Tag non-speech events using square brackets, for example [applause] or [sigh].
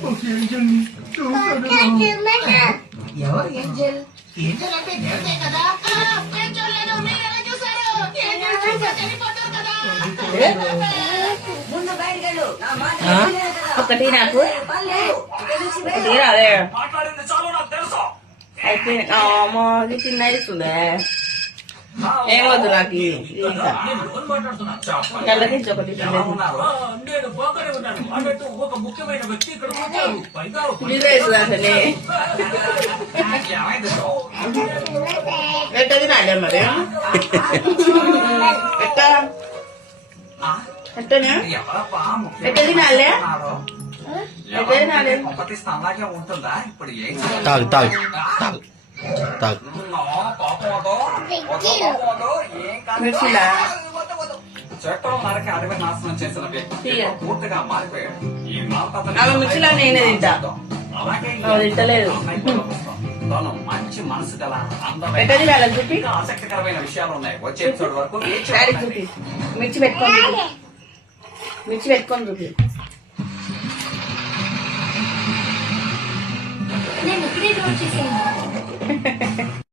ఒక ఏంజల్ని చూశాను ఎవరు చూసారు ఏంజల్ చూస్తే చనిపోతారు కదా ఒకటి నాకు ఒకటి అదే అయితే అమ్మ ఇది చిన్న ఇస్తుందే ఏమొద్దు నాకు ఇది ఇంకా. కళ్ళకి ఇచ్చి ఒకటి చిన్నది. నేను బాగానే ఉన్నాను. అన్నట్టు ఒక ముఖ్యమైన వ్యక్తి ఇక్కడ వచ్చారు. పైగా ఇదే ఇస్తుంది అసలే ఎట్ట తినాలి మరి. ఎట్ట ఎట్టనే ఎట్ట తినాలి ఎట్ట తినాలి అలాగే ఉంటుందా? ఇప్పుడు ఏం తాగు తాగు. తాగు తాగు. మిర్చిలా చెట్టం నరక అడవి నాశనం చేసిన వ్యక్తి తీయ. పూర్తిగా మారిపోయాడు. ఈ మాల్పతని ఆమె మిర్చిలా నేనే తింటా. అలాగే తింటలేదు. తను మంచి మనసు గల అందమైన ఆసక్తికరమైన విషయాలు ఉన్నాయి. వచ్చే ఎపిసోడ్ వరకు మిర్చి పెట్టుకొని చూపి. మిర్చి పెట్టుకొని చూపి. నేను [laughs]